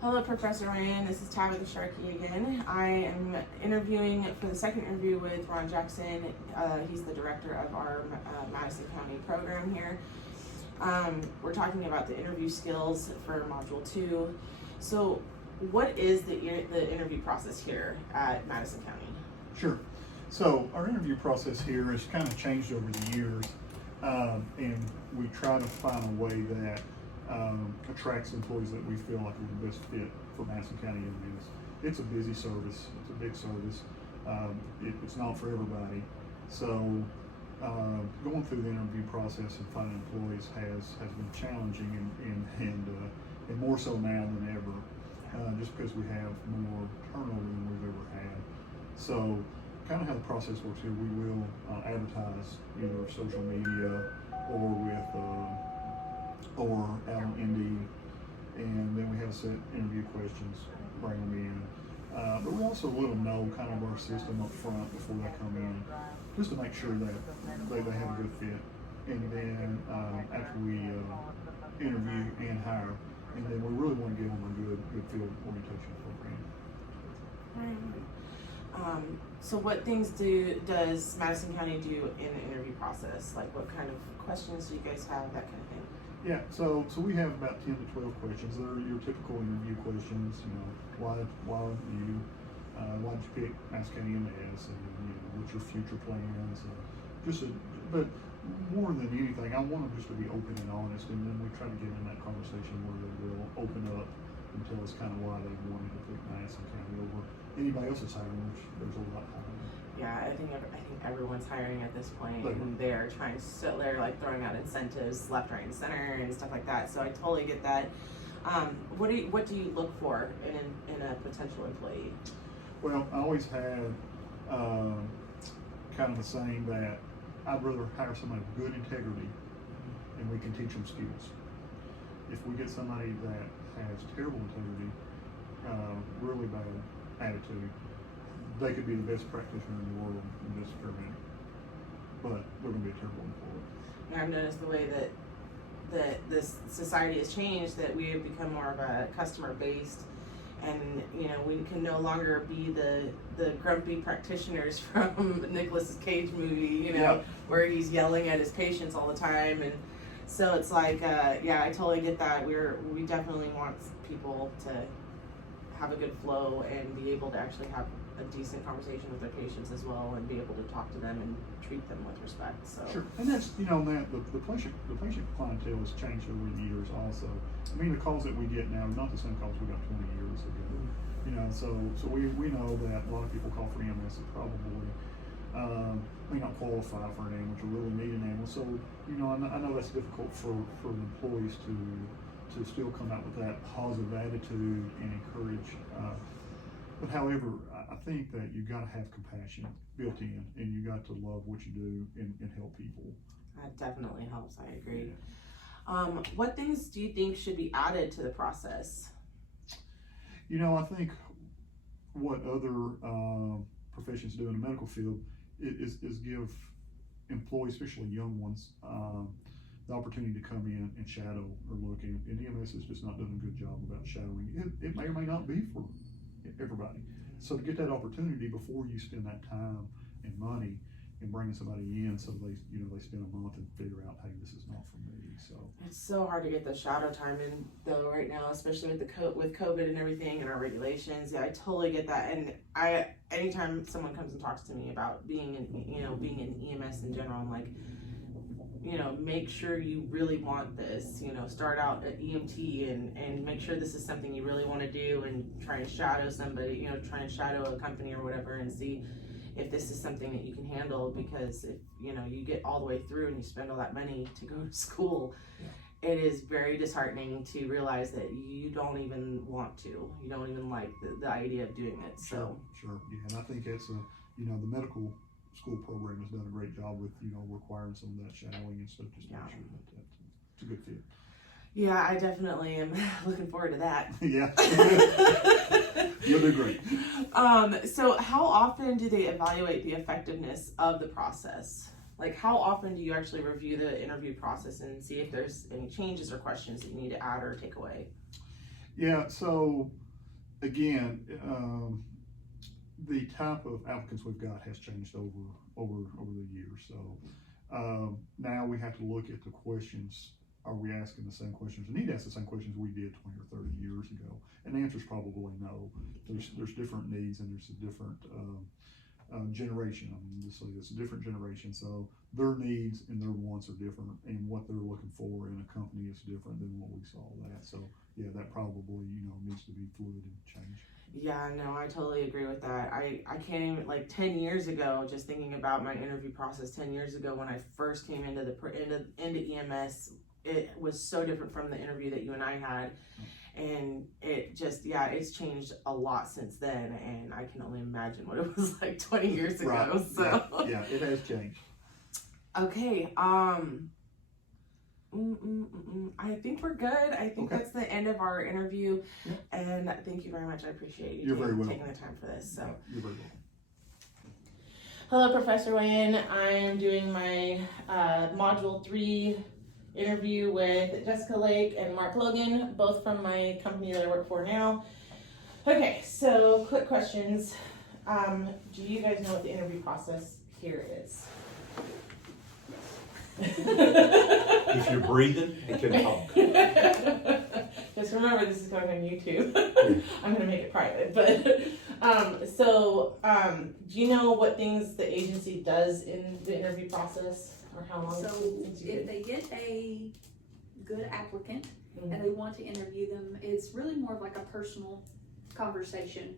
Hello, Professor Ryan. This is Tabitha Sharkey again. I am interviewing for the second interview with Ron Jackson. He's the director of our Madison County program here. We're talking about the interview skills for Module 2. So what is the interview process here at Madison County? Sure. So our interview process here has kind of changed over the years, and we try to find a way that attracts employees that we feel like are the best fit for Madison County EMS. It's a busy service. It's a big service. It's not for everybody. So going through the interview process and finding employees has been challenging and more so now than ever, just because we have more turnover than we've ever had. So kind of how the process works here, we will advertise either social media or out on Indeed, and then we have set interview questions, bring them in. But we also let them know kind of our system up front before they come in, just to make sure that they have a good fit. And then after we interview and hire, and then we really want to give them a good field orientation program. So what things does Madison County do in the interview process? Like what kind of questions do you guys have, that kind of thing? Yeah, so we have about 10 to 12 questions. They're your typical interview questions. Why'd you pick Madison County EMS, and what's your future plans? But more than anything, I want them just to be open and honest, and then we try to get in that conversation where they will open up and tell us kind of why they wanted to pick Madison County over anybody else's hiring, which there's a lot hiring. Yeah, I think everyone's hiring at this point, and they're they're like throwing out incentives left, right, and center and stuff like that. So I totally get that. What do you look for in a potential employee? Well, I always had kind of the saying that I'd rather hire somebody with good integrity, and we can teach them skills. If we get somebody that has terrible integrity, really bad attitude, they could be the best practitioner in the world in this experiment, but they're going to be a terrible employee. Yeah, I've noticed the way that this society has changed, that we have become more of a customer based, and we can no longer be the grumpy practitioners from Nicolas Cage movie, where he's yelling at his patients all the time. And so it's like, yeah, I totally get that. We definitely want people to have a good flow and be able to actually have a decent conversation with their patients as well, and be able to talk to them and treat them with respect. So sure, and that's the patient clientele has changed over the years also. I mean, the calls that we get now are not the same calls we got 20 years ago. So we know that a lot of people call for EMS that probably may not qualify for an ambulance or really need an ambulance. So I know that's difficult for the employees to still come out with that positive attitude and encourage. But however, I think that you got to have compassion built in, and you got to love what you do and help people. That definitely helps. I agree. Yeah. What things do you think should be added to the process? I think what other professions do in the medical field is give employees, especially young ones, the opportunity to come in and shadow or look. And EMS has just not done a good job about shadowing. It may or may not be for everybody. So to get that opportunity before you spend that time and money and bringing somebody in, so they spend a month and figure out, hey, this is not for me. So it's so hard to get the shadow time in though right now, especially with COVID and everything and our regulations. Yeah, I totally get that. And anytime someone comes and talks to me about being in EMS in general, I'm like, make sure you really want this, start out at EMT and make sure this is something you really want to do, and try and shadow somebody, try and shadow a company or whatever, and see if this is something that you can handle. Because if, you get all the way through and you spend all that money to go to school, it is very disheartening to realize that you don't even want to, you don't even like the idea of doing it. So sure. Yeah, and I think it's the medical school program has done a great job with requiring some of that shadowing and stuff, just to make sure that it's a good fit. Yeah, I definitely am looking forward to that. Yeah. You'll do great. So how often do they evaluate the effectiveness of the process? Like, how often do you actually review the interview process and see if there's any changes or questions that you need to add or take away? Yeah, so again, the type of applicants we've got has changed over the years. So now we have to look at the questions. Are we asking the same questions? We need to ask the same questions we did 20 or 30 years ago. And the answer is probably no. There's different needs and there's a different generation. I mean, just say it's a different generation. So their needs and their wants are different, and what they're looking for in a company is different than what we saw that. So yeah, that probably, needs to be fluid and change. Yeah, no, I totally agree with that. I can't even, like 10 years ago, just thinking about my interview process 10 years ago when I first came into EMS, it was so different from the interview that you and I had. And it just, it's changed a lot since then, and I can only imagine what it was like 20 years ago. Right. So yeah, it has changed. Okay, I think we're good. I think that's the end of our interview, and thank you very much. I appreciate you taking the time for this. So, you're very welcome. Hello, Professor Wayne. I am doing my Module 3 interview with Jessica Lake and Mark Logan, both from my company that I work for now. Okay, so quick questions. Do you guys know what the interview process here is? If you're breathing, you can talk. Just remember, this is going on YouTube. I'm going to make it private. But do you know what things the agency does in the interview process, or how long? So if they get a good applicant and they want to interview them, it's really more of like a personal conversation.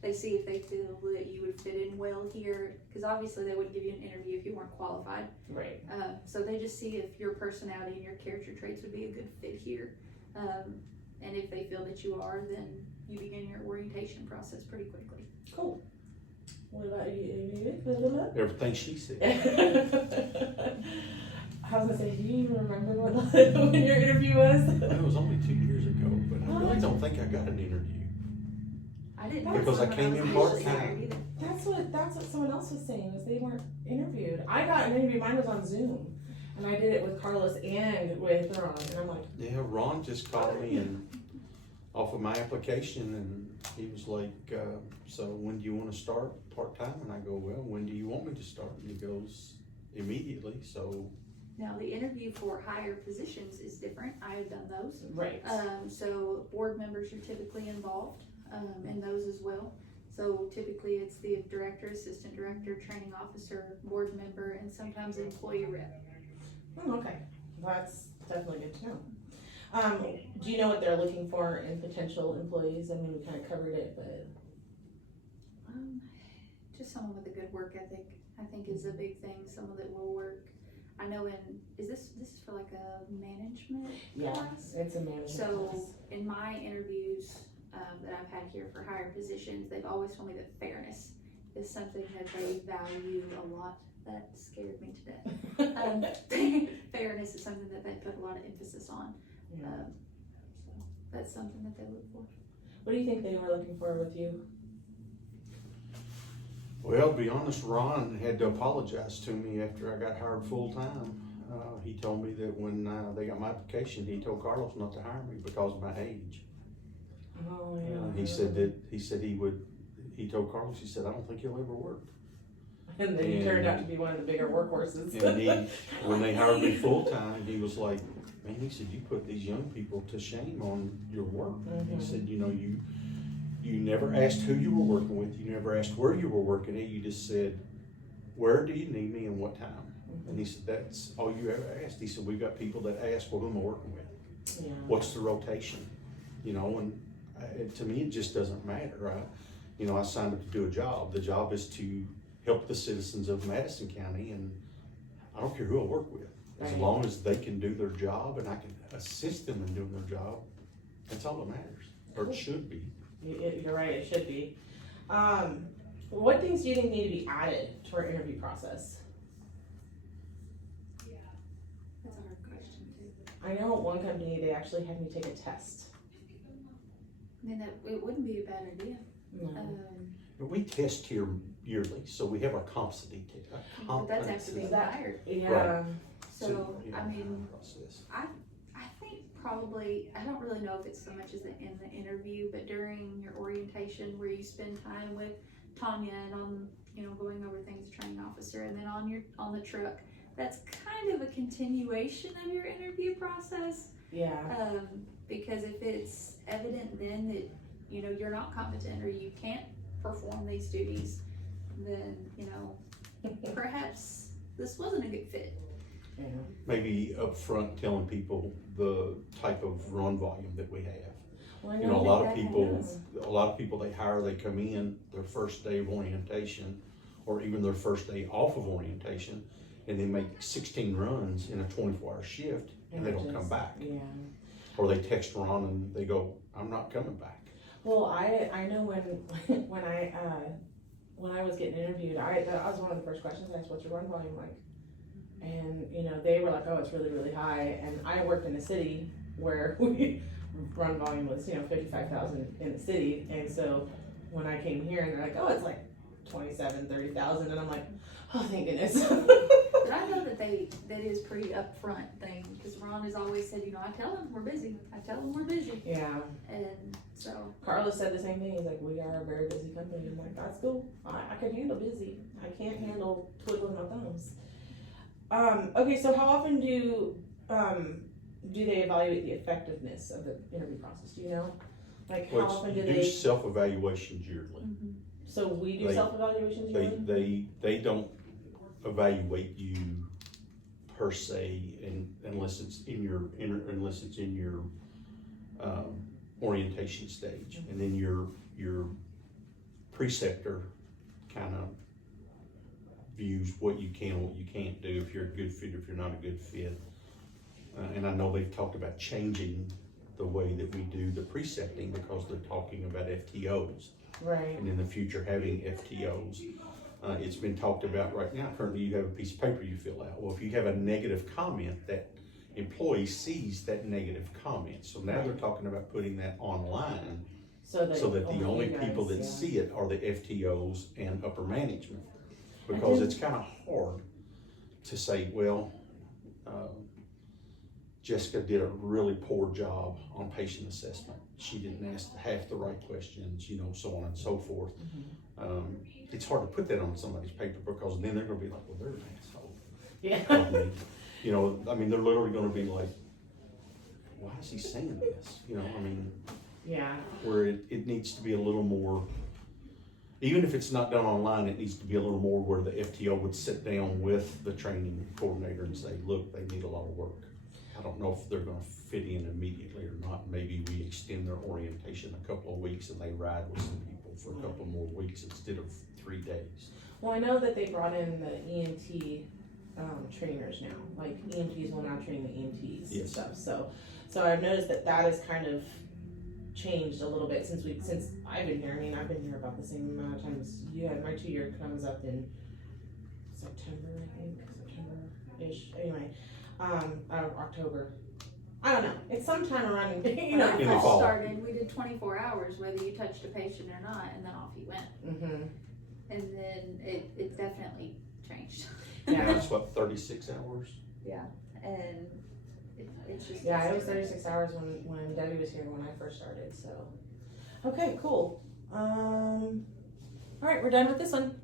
They see if they feel that you would fit in well here, because obviously they wouldn't give you an interview if you weren't qualified. Right. So they just see if your personality and your character traits would be a good fit here. And if they feel that you are, then you begin your orientation process pretty quickly. Cool. What about you? Everything she said. I was gonna say, do you even remember when your interview was? Well, it was only 2 years ago, but I really don't think I got an interview. I didn't Because I came in part-time. That's what someone else was saying, was they weren't interviewed. I got an interview, mine was on Zoom, and I did it with Carlos and with Ron, and I'm like, Yeah, Ron just called me and off of my application, and he was like, so when do you want to start part-time? And I go, well, when do you want me to start? And he goes, immediately. So Now, the interview for higher positions is different. I have done those. right. So board members are typically involved in those as well. So typically it's the director, assistant director, training officer, board member, and sometimes an employee rep. Oh, okay, that's definitely good to know. Do you know what they're looking for in potential employees? I mean, we kind of covered it, but Just someone with a good work ethic, I think, is a big thing. Someone that will work. I know this is for like a management class? It's a management So class. in my interviews that I've had here for higher positions, they've always told me that fairness is something that they value a lot. That scared me to death. Fairness is something that they put a lot of emphasis on. Yeah. So that's something that they look for. What do you think they were looking for with you? well, to be honest, Ron had to apologize to me after I got hired full-time. He told me that when they got my application, he told Carlos not to hire me because of my age. Oh, yeah. He told Carlos, he said, I don't think he'll ever work. And then he turned out to be one of the bigger workhorses. And when they hired me full-time, he was like, man, he said, you put these young people to shame on your work. Mm-hmm. He said, you never asked who you were working with, you never asked where you were working at, you just said, where do you need me and what time? Mm-hmm. And he said, that's all you ever asked. He said, we've got people that ask, well, who am I working with? Yeah. What's the rotation? And to me, it just doesn't matter. I signed up to do a job. The job is to help the citizens of Madison County, and I don't care who I work with. As Right. long as they can do their job and I can assist them in doing their job, that's all that matters, or it should be. You're right, it should be. What things do you think need to be added to our interview process? That's a hard question too. I know at one company they actually had me take a test. I mean, it wouldn't be a bad idea. But we test here yearly, so we have our competency test. But that's after being hired. Yeah. Right. So, I mean, process. I think probably, I don't really know if it's so much as in the interview, but during your orientation where you spend time with Tanya and on, going over things as training officer, and then on the truck, that's kind of a continuation of your interview process. Yeah. Because if it's evident then that, you're not competent or you can't perform these duties, then, perhaps this wasn't a good fit. Yeah. Maybe up front telling people the type of run volume that we have. Well, A lot of people they hire, they come in their first day of orientation or even their first day off of orientation and they make 16 runs in a 24-hour shift and they don't come back. Yeah. Or they text Ron and they go, I'm not coming back. Well, I know when I was getting interviewed, that was one of the first questions I asked, what's your run volume like? And, they were like, oh, it's really, really high. And I worked in a city where we run volume was, 55,000 in the city. And so when I came here and they're like, oh, it's like 27, 30,000. And I'm like, oh, thank goodness. But I know that that is pretty upfront thing, because Ron has always said, I tell him we're busy. Yeah. And so. Carlos said the same thing. He's like, we are a very busy company. I'm like, that's cool. I can handle busy. I can't handle twiddling my thumbs. Okay, so how often do they evaluate the effectiveness of the interview process? Do you know? Like, how often do they? Self-evaluations yearly. Mm-hmm. So we do self-evaluations yearly? They don't evaluate you per se, unless it's in your orientation stage, and then your preceptor kind of views what you can and what you can't do, if you're a good fit, if you're not a good fit. And I know they've talked about changing the way that we do the precepting because they're talking about FTOs. Right. And in the future having FTOs. It's been talked about right now. Currently you have a piece of paper you fill out. Well, if you have a negative comment, that employee sees that negative comment. So now they're talking about putting that online so that the only people that see it are the FTOs and upper management. Because it's kind of hard to say, well, Jessica did a really poor job on patient assessment. She didn't ask half the right questions, so on and so forth. Mm-hmm. It's hard to put that on somebody's paper because then they're going to be like, well, they're an asshole. Yeah. They're literally going to be like, why is he saying this? Yeah. Where it needs to be a little more, even if it's not done online, it needs to be a little more where the FTO would sit down with the training coordinator and say, look, they need a lot of work. I don't know if they're going to fit in immediately or not. Maybe we extend their orientation a couple of weeks and they ride with some people for a couple more weeks instead of 3 days. Well, I know that they brought in the EMT trainers now. Like EMTs will now train the EMTs and stuff. So I've noticed that is kind of changed a little bit since I've been here. I've been here about the same amount of time as you had. My 2-year comes up in September, I think. September-ish. Anyway, October. I don't know. It's sometime around, When I first started, we did 24 hours, whether you touched a patient or not, and then off you went. Mm-hmm. And then it definitely changed. Yeah. Now it's 36 hours? Yeah, and it's just. Yeah, it was 36 hours when Debbie was here when I first started, so. Okay, cool. All right, we're done with this one.